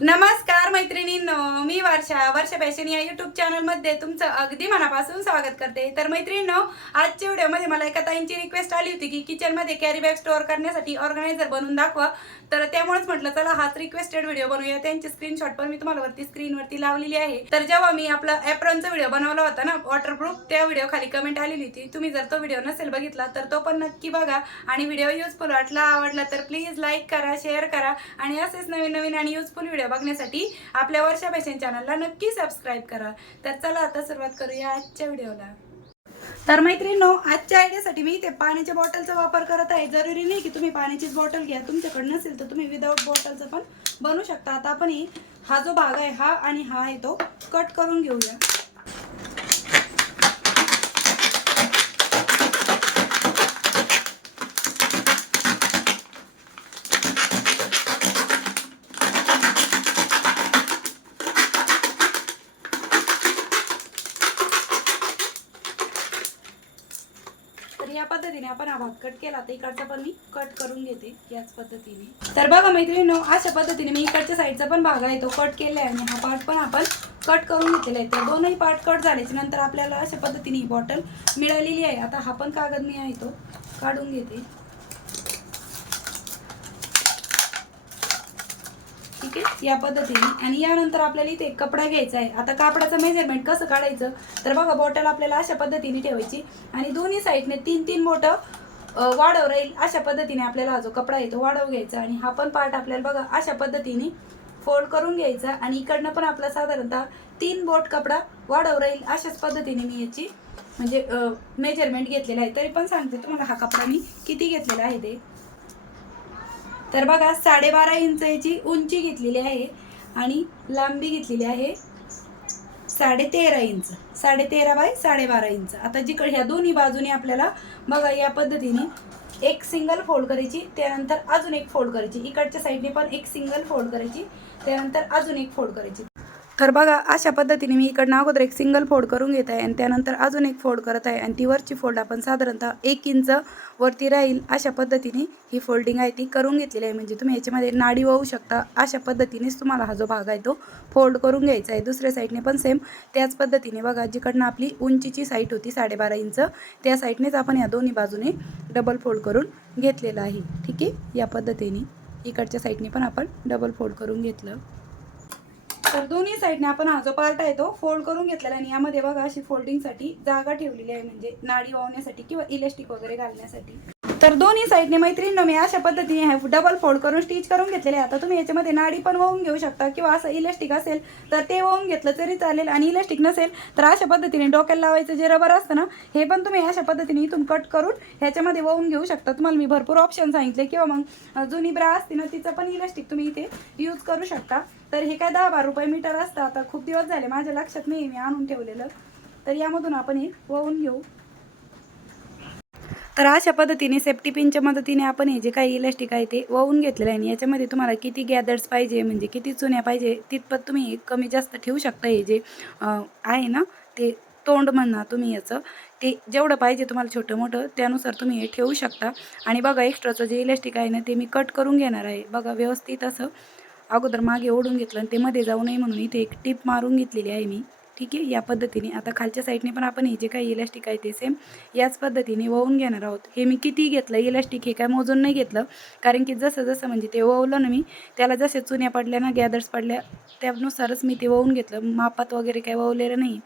नमस्कार मैत्रिणींनो मी वर्षा. वर्षा फॅशन या युट्यूब चॅनलमध्ये तुमचं अगदी मनापासून स्वागत करते. तर मैत्रिणींनो आजच्या व्हिडिओमध्ये मला एका ताईंची रिक्वेस्ट आली होती की किचनमध्ये कॅरी बॅग स्टोअर करण्यासाठी ऑर्गनायझर बनवून दाखवा. तर त्यामुळेच म्हटलं चला हाच रिक्वेस्टेड व्हिडिओ बनवूया. त्यांची स्क्रीनशॉट पण मी तुम्हाला वरती स्क्रीनवरती लावलेली आहे. तर जेव्हा मी आपला ॲप्रॉनचा व्हिडिओ बनवला होता ना वॉटरप्रूफ त्या व्हिडिओ खाली कमेंट आलेली होती. तुम्ही जर तो व्हिडिओ नसेल बघितला तर तो पण नक्की बघा. आणि व्हिडिओ युजफुल वाटला आवडला तर प्लीज लाईक करा शेअर करा. आणि असेच नवीन नवीन आणि युजफुल व्हिडिओ बघण्यासाठी आपल्या वर्षा फॅशन चॅनलला नक्की सबस्क्राईब करा. तर चला आता सुरुवात करूया आजच्या व्हिडिओला. तर मैत्रिणींनो आजच्या आयडियासाठी मी इथे पाण्याच्या बॉटलचा वापर करत आहे. जरुरी नाही की तुम्ही पाण्याचीच बॉटल घ्या. तुमच्याकडे नसेल तर तुम्ही विदाऊट बॉटलचं पण बनवू शकता. आता आपण हा जो भाग आहे हा आणि हा आहे तो कट करून घेऊया. पद्धतीने आपण हा भाग कट केला तर इकडचा पण मी कट करून घेते याच पद्धतीने. तर बघा मैत्रिणी अशा पद्धतीने मी इकडच्या साईडचा पण भाग आहे तो कट केला आहे आणि हा पार्ट पण आपण कट करून घेतलेला आहे. तर दोनही पार्ट कट झाल्याच्यानंतर आपल्याला अशा पद्धतीने ही बॉटल मिळालेली आहे. आता हा पण कागद मी आहे तो काढून घेते. ठीक आहे या पद्धतीने. आणि यानंतर आपल्याला इथे एक कपडा घ्यायचा आहे. आता कापडाचं मेजरमेंट कसं काढायचं? तर बघा बॉटल आपल्याला अशा पद्धतीने ठेवायची. आणि दोन्ही साईडने तीन तीन बोटं वाढव राहील अशा पद्धतीने आपल्याला हा जो कपडा आहे तो वाढव घ्यायचा. आणि हा पण पार्ट आपल्याला बघा अशा पद्धतीने फोल्ड करून घ्यायचा. आणि इकडनं पण आपला साधारणतः तीन बोट कपडा वाढव राहील अशाच पद्धतीने मी याची म्हणजे मेजरमेंट घेतलेला आहे. तरी पण सांगते तुम्हाला हा कपडा मी किती घेतलेला आहे ते. तर बघा साडेबारा इंचाची उंची घेतलेली आहे आणि लांबी घेतलेली आहे साडे तेरा इंच. साडे तेरा बाय साडेबारा इंच. आता जिकडे ह्या दोन्ही बाजूने आपल्याला बघा या पद्धतीने एक सिंगल फोल्ड करायची त्यानंतर अजून एक फोल्ड करायची. इकडच्या साईडने पण एक सिंगल फोल्ड करायची त्यानंतर अजून एक फोल्ड करायची. तर बघा अशा पद्धतीने मी इकडनं अगोदर एक सिंगल फोड करून घेत आहे आणि त्यानंतर अजून एक फोड करत आहे आणि ती वरची फोल्ड आपण साधारणतः एक इंच वरती राहील अशा पद्धतीने ही फोल्डिंग आहे ती करून घेतलेली आहे. म्हणजे तुम्ही याच्यामध्ये नाडी वाहू शकता. अशा पद्धतीनेच तुम्हाला हा जो भाग आहे तो फोल्ड करून घ्यायचा आहे. दुसऱ्या साईडने पण सेम त्याच पद्धतीने बघा जिकडनं आपली उंचीची साईट होती साडेबारा इंच त्या साईडनेच आपण या दोन्ही बाजूने डबल फोल्ड करून घेतलेलं आहे. ठीक आहे? या पद्धतीने इकडच्या साईडने पण आपण डबल फोल्ड करून घेतलं. तर दोन्ही साईडने आपण हा जो पार्ट आहे तो फोल्ड करून घेतलेला आणि यामध्ये बघा अशी फोल्डिंगसाठी जागा ठेवलेली आहे. म्हणजे नाडी वावण्यासाठी किंवा इलेस्टिक वगैरे घालण्यासाठी. तर दोन्ही साईडने मैत्रिणी मी अशा पद्धतीने हे डबल फोल्ड करून स्टिच करून घेतलेले आता तुम्ही याच्यामध्ये नाडी पण वाहून घेऊ शकता किंवा असं इलेस्टिक असेल तर ते वाहून घेतलं तरी चालेल आणि इलेस्टिक नसेल तर अशा पद्धतीने डोक्याला लावायचं जे रबर असतं ना हे पण तुम्ही अशा पद्धतीने इथून कट करून ह्याच्यामध्ये वाहून घेऊ शकता. तुम्हाला मी भरपूर ऑप्शन सांगितले किंवा मग जुनी ब्रा असते ना तिचं पण इलेस्टिक तुम्ही इथे यूज करू शकता. तर हे काय दहा बारा रुपये मीटर असतं. आता खूप दिवस झाले माझ्या लक्षात नाही मी आणून ठेवलेलं. तर यामधून आपण हे वाहून घेऊ. तर अशा पद्धतीने सेफ्टी पिनच्या मदतीने आपण हे जे काही इलास्टिक आहे ते वाहून घेतलेलं आहे आणि याच्यामध्ये तुम्हाला किती गॅदर्स पाहिजे म्हणजे किती चुन्या पाहिजे तितपत तुम्ही कमी जास्त ठेवू शकता हे जे आहे ना ते तोंड म्हणा तुम्ही याचं ते जेवढं पाहिजे तुम्हाला छोटं मोठं त्यानुसार तुम्ही हे ठेवू शकता. आणि बघा एक्स्ट्राचं जे इलास्टिक आहे ना ते मी कट करून घेणार आहे. बघा व्यवस्थित असं अगोदर मागे ओढून घेतलं आणि ते मध्ये जाऊ नये म्हणून इथे एक टीप मारून घेतलेली आहे मी. ठीक आहे या पद्धतीने. आता खालच्या साईडने पण आपण हे जे काही इलास्टिक आहे ते सेम याच पद्धतीने वळून घेणार आहोत. हे मी किती घेतलं? इलास्टिक हे काय मोजून नाही घेतलं. कारण की जसं जसं म्हणजे ते वळलं ना मी त्याला जसे चुन्या पडल्या ना गॅदर्स पडल्या त्यानुसारच मी ते वळून घेतलं. मापात वगैरे काय वळलेलं नाही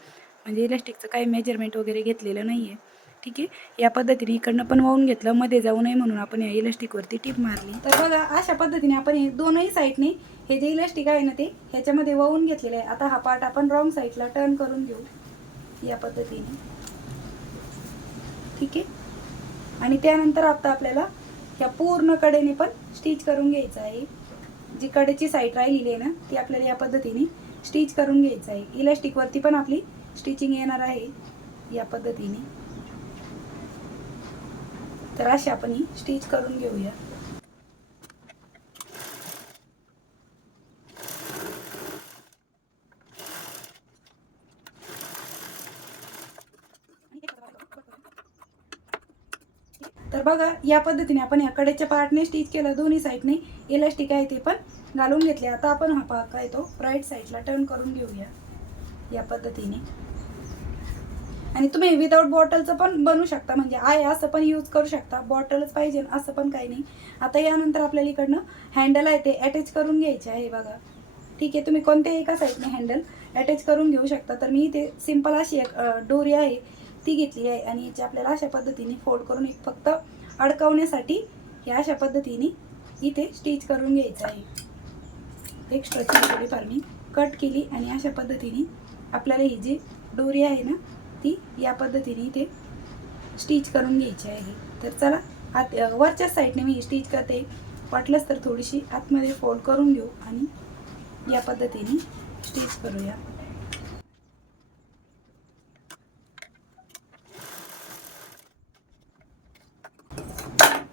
म्हणजे इलास्टिकचं काही मेजरमेंट वगैरे घेतलेलं नाही आहे ठीक आहे? या पद्धतीने इकडनं पण वाहून घेतलं. मध्ये जाऊ नये म्हणून आपण या इलास्टिकवरती टिप मारली. तर बघा अशा पद्धतीने आपण हे दोनही साईडने हे जे इलास्टिक आहे ना ते ह्याच्यामध्ये वळून घेतलेलं आहे. आता हा पार्ट आपण रॉंग साईडला टर्न करून घेऊ. या पद्धतीने. ठीक आहे? आणि त्यानंतर आता आपल्याला ह्या पूर्ण कडेने पण स्टिच करून घ्यायचं आहे. जी कडेची साईड राहिलेली आहे ना ती आपल्याला या पद्धतीने स्टिच करून घ्यायचं आहे. इलास्टिकवरती पण आपली स्टिचिंग येणार आहे. या पद्धतीने. तर अशी आपण ही स्टिच करून घेऊया. तर बघा या पद्धतीने आपण या कडेच्या पार्टने स्टिच केलं दोन्ही साईडने इलास्टिक आहे ते पण घालून घेतले. आता आपण हा पाक काय तो राईट साईडला टर्न करून घेऊया या पद्धतीने. आणि तुम्ही विदाऊट बॉटलचं पण बनवू शकता. म्हणजे आहे असं पण यूज करू शकता. बॉटलच पाहिजे असं पण काही नाही. आता यानंतर आपल्याला इकडनं हँडल आहे ते अटॅच करून घ्यायचे आहे बघा. ठीक आहे तुम्ही कोणत्याही एका साईडने हँडल अटॅच करून घेऊ शकता. तर मी इथे सिंपल अशी एक डोरी दोरी आहे. ती घेतली आहे आणि याची आपल्याला अशा पद्धतीने फोल्ड करून एक फक्त अडकवण्यासाठी हे अशा पद्धतीने इथे स्टिच करून घ्यायचं आहे. एक्स्ट्राची थोडीफार मी कट केली आणि अशा पद्धतीने आपल्याला ही जी दोरी आहे ना ती या पद्धतीने इथे स्टिच करून घ्यायची आहे. तर चला आत वरच्या साईडने मी स्टिच करते. वाटलंच तर थोडीशी आतमध्ये फोल्ड करून घेऊ आणि या पद्धतीने स्टिच करूया.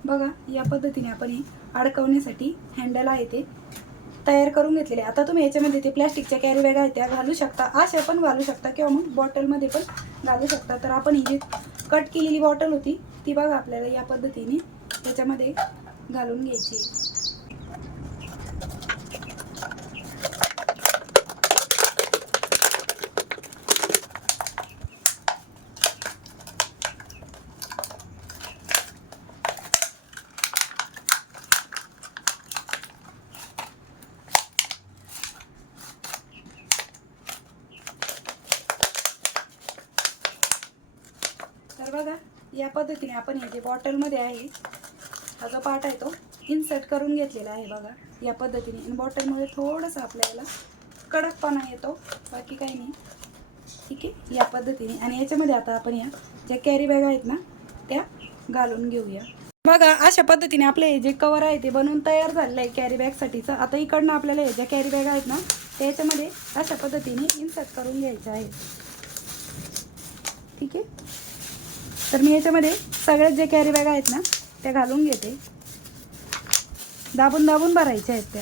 बघा या पद्धतीने आपण हे अडकवण्यासाठी हँडल आहे ते तयार करून घेतलेले. आता तुम्ही याच्यामध्ये ते प्लॅस्टिकच्या कॅरी बॅग आहेत त्या घालू शकता. अशा पण घालू शकता किंवा मग बॉटलमध्ये पण घालू शकता. तर आपण ही जी कट केलेली बॉटल होती ती बघा आपल्याला या पद्धतीने त्याच्यामध्ये घालून घ्यायची आहे. तर बघा या पद्धतीने आपण हे जे बॉटलमध्ये आहे हा जो पाट आहे तो इन्सर्ट करून घेतलेला आहे बघा. या पद्धतीने. आणि बॉटलमध्ये थोडंसं आपल्याला कडकपणा येतो. बाकी काही नाही. ठीक आहे? या पद्धतीने. आणि याच्यामध्ये आता आपण या ज्या कॅरी बॅग आहेत ना त्या घालून घेऊया. बघा अशा पद्धतीने आपले हे जे कवर आहे ते बनवून तयार झालेलं आहे कॅरी बॅगसाठीचं आता इकडनं आपल्याला हे ज्या कॅरी बॅग आहेत ना त्या याच्यामध्ये अशा पद्धतीने इन्सर्ट करून घ्यायचं आहे. ठीक आहे? तर मी याच्यामध्ये सगळ्यात जे कॅरी बॅग आहेत ना त्या घालून घेते. दाबून दाबून भरायच्या आहेत त्या.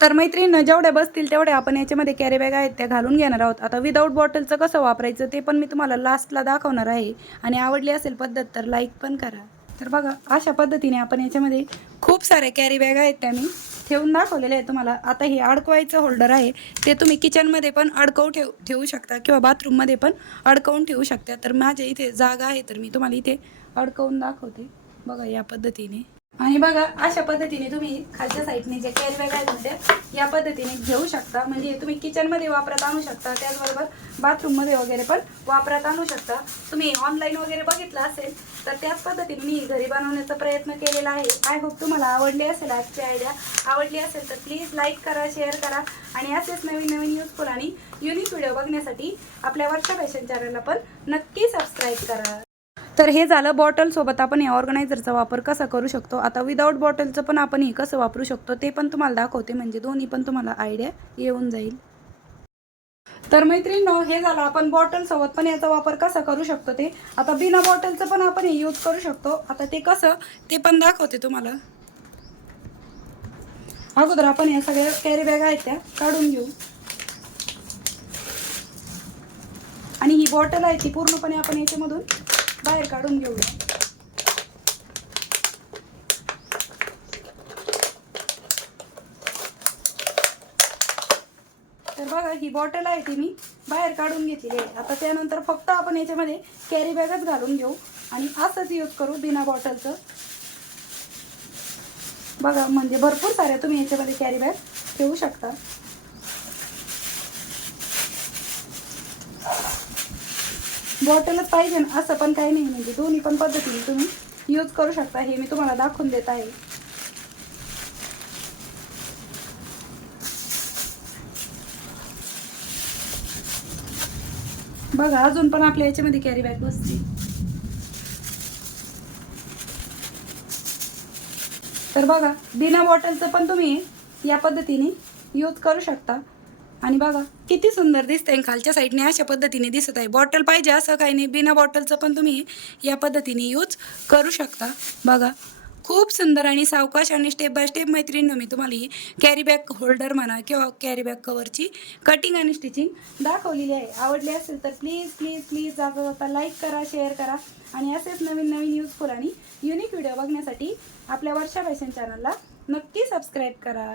तर मैत्रिणीनं जेवढ्या बसतील तेवढ्या आपण याच्यामध्ये कॅरी बॅग आहेत त्या घालून घेणार आहोत. आता विदाऊट बॉटलचं कसं वापरायचं ते पण मी तुम्हाला लास्टला दाखवणार आहे. आणि आवडली असेल पद्धत तर लाईक पण करा. तर बघा अशा पद्धतीने आपण याच्यामध्ये खूप साऱ्या कॅरी बॅग आहेत त्या मी ठेवून दाखवलेले आहे तुम्हाला. आता हे अडकवायचं होल्डर आहे. ते तुम्ही किचनमध्ये पण अडकवू ठेव ठेवू शकता किंवा बाथरूममध्ये पण अडकवून ठेवू शकता. तर माझ्या इथे जागा आहे तर मी तुम्हाला इथे अडकवून दाखवते. बघा या पद्धतीने. आणि बघा अशा पद्धतीने तुम्ही खालच्या साईडने जे कॅरी बॅग आहेत या पद्धतीने घेऊ शकता. म्हणजे तुम्ही किचनमध्ये वापरात आणू शकता त्याचबरोबर बाथरूममध्ये वगैरे पण वापरात आणू शकता. तुम्ही ऑनलाईन वगैरे बघितलं असेल तर त्याच पद्धतीने मी घरी बनवण्याचा प्रयत्न केलेला आहे. आय होप तुम्हाला आवडली असेल आजची आयडिया आवडली असेल तर प्लीज लाईक करा शेअर करा. आणि असेच नवीन नवीन युजफुल आणि युनिक व्हिडिओ बघण्यासाठी आपल्या वर्षा फॅशन चॅनलला पण नक्की सबस्क्राईब करा. तर हे झालं बॉटलसोबत आपण या ऑर्गनायझरचा वापर कसा करू शकतो? आता विदाऊट बॉटलचं पण आपण हे कसं वापरू शकतो? ते पण तुम्हाला दाखवते म्हणजे दोन्ही पण तुम्हाला आयडिया येऊन जाईल. तर मैत्रिणींनो हे झालं आपण बॉटलसोबत पण याचा वापर कसा करू शकतो ते? आता बिना बॉटलचं पण आपण हे यूज करू शकतो. आता ते कसं? ते पण दाखवते तुम्हाला. अगोदर आपण या सगळ्या कॅरी बॅग आहेत त्या काढून घेऊ. आणि ही बॉटल आहे ती पूर्णपणे आपण याच्यामधून बाहेर काढून घेऊया तर बघा ही बॉटल आहे ती मी बाहेर काढून घेतलेली आहे. आता त्यानंतर फक्त आपण याच्यामध्ये कॅरी बॅगच घालून घेऊ आणि असंच यूज करू बिना बॉटलचं बघा म्हणजे भरपूर साऱ्या तुम्ही याच्यामध्ये कॅरी बॅग ठेवू शकता. बॉटलच पाहिजे ना असं पण काही नाही म्हणजे दोन्ही पण पद्धतीने तुम्ही यूज करू शकता. हे मी तुम्हाला दाखवून देत आहे. बघा अजून पण आपल्या याच्यामध्ये कॅरी बॅग बसते तर बघा बिना बॉटलचं पण तुम्ही या पद्धतीने यूज करू शकता. आणि बघा किती सुंदर दिसतंय खालच्या साईडने अशा पद्धतीने दिसत आहे. बॉटल पाहिजे असं काही नाही. बिना बॉटलचं पण तुम्ही या पद्धतीने यूज करू शकता. बघा खूप सुंदर आणि सावकाश आणि स्टेप बाय स्टेप मैत्रिणी मी तुम्हाला ही कॅरी बॅग होल्डर म्हणा किंवा कॅरी बॅग कवरची कटिंग आणि स्टिचिंग दाखवलेली आहे. आवडली असेल तर प्लीज प्लीज प्लीज जाता जाता लाईक करा शेअर करा आणि असेच नवीन नवीन यूजफुल आणि युनिक व्हिडिओ बघण्यासाठी आपल्या वर्षा फॅशन चॅनलला नक्की सबस्क्राईब करा.